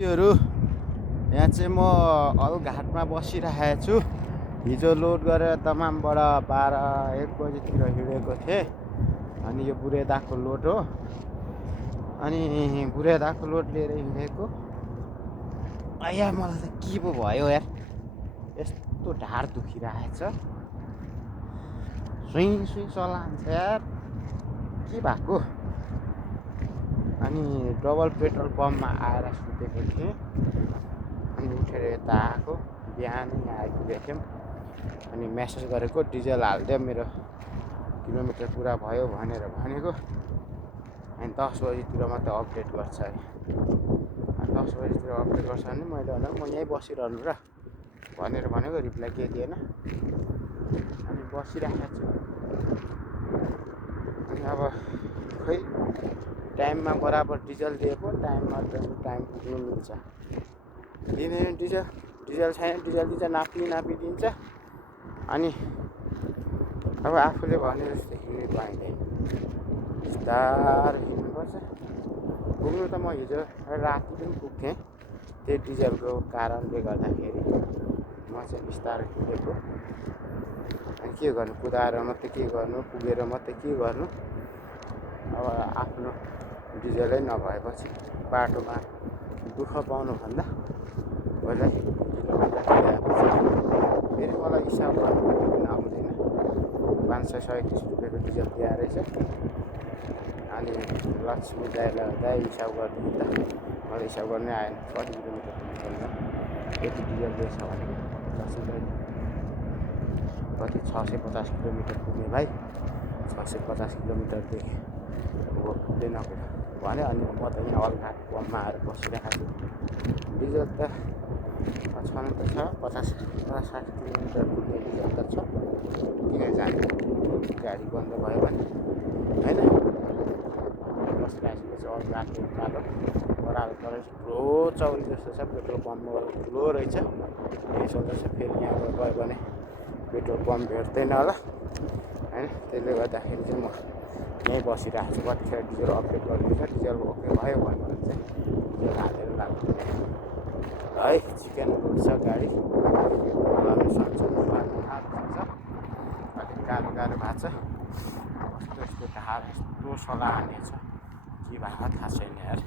यहाँ चाहिँ म अलघाटमा बसिरहेको छु। हिजो लोड गरेर तमामबाट 12-1 बजीतिर हिँडेको थिएँ। अनि यो बुरेदाको लोड हो। अनि बुरेदाको लोड लिएर हिँडेको। यार मलाई त के पो भयो यार, यस्तो ढाड दुखिरहेछ, सुई चलान्छ यार, के भएको। अनि डबल पेट्रोल पम्पमा आएर सुतेको थिएँ। अनि उठेर यता आएको, बिहानै आइपुगेको थियौँ। अनि मेसेज गरेको डिजल हालिदियो, मेरो किलोमिटर पुरा भयो भनेर भनेको। अनि 10 बजीतिर मात्रै अपडेट गर्छ अरे। 10 बजीतिर अपडेट गर्छ भने मैले होला म यहीँ बसिरहनु र भनेर भनेको, रिप्लाई केही दिएन। अनि बसिरहेको छु। अनि अब खै टाइममा बराबर डिजल दिएको, टाइममा टाइम पुग्नु मिल्छ। दिँदैन डिजल छैन, डिजल दिन्छ नापिदिन्छ। अनि अब आफूले भने जस्तो हिँड्नु पाइँदैन, बिस्तारो हिँड्नुपर्छ। पुग्नु त म हिजो राति पनि पुग्थेँ, त्यही डिजलको कारणले गर्दाखेरि म चाहिँ बिस्तारो हिँडेको। अनि के गर्नु, कुदाएर मात्रै के गर्नु, पुगेर मात्रै के गर्नु। अब आफ्नो डिजलै नभएपछि बाटोमा दुःख पाउनुभन्दा पहिला किलोमिटर कुदाएपछि फेरि मलाई हिसाब गर्नु पनि आउँदैन। 537 रुपियाँको डिजल दिएर रहेछ। अनि लक्ष्मी दाइ हिसाब गरिदिनु त, मलाई हिसाब गर्नै आएन कति किलोमिटर पुग्नु, यति डिजल दिएछ भने। लक्ष्मी दाइ कति 650 किलोमिटर पुग्ने भाइ, 650 किलोमिटरदेखि पुग्दैन भन्यो। अनि म त यहाँ अलघाट पम्पमा आएर बसिरहेको छु। डिजल त छनु त छ, 50-60 किलोमिटर पुग्ने डिजल त छ। किन जाने, गाडी बन्द भयो भने होइन। बसिरहेको छु अलघाटको उकालो ओह्रालो कलेज ठुलो चौरी जस्तो छ। पेट्रोल पम्प ठुलो रहेछ। यही सोच्दैछ फेरि यहाँबाट गयो भने पेट्रोल पम्प भेट्दैन होला होइन। त्यसले गर्दाखेरि चाहिँ म यहीँ बसिरहेको छु। कतिखेर डिजल अपडेट गरिदिन्छ, डिजल ओके भयो भने चाहिँ डिजल हालेर लाग्नु है। चिकन छ गाडी हल्लाउनु सक्छ, अलिक गाह्रो भएको छ। यस्तो ढाड यस्तो सला हानेछ, के भएको थाहा छैन यार।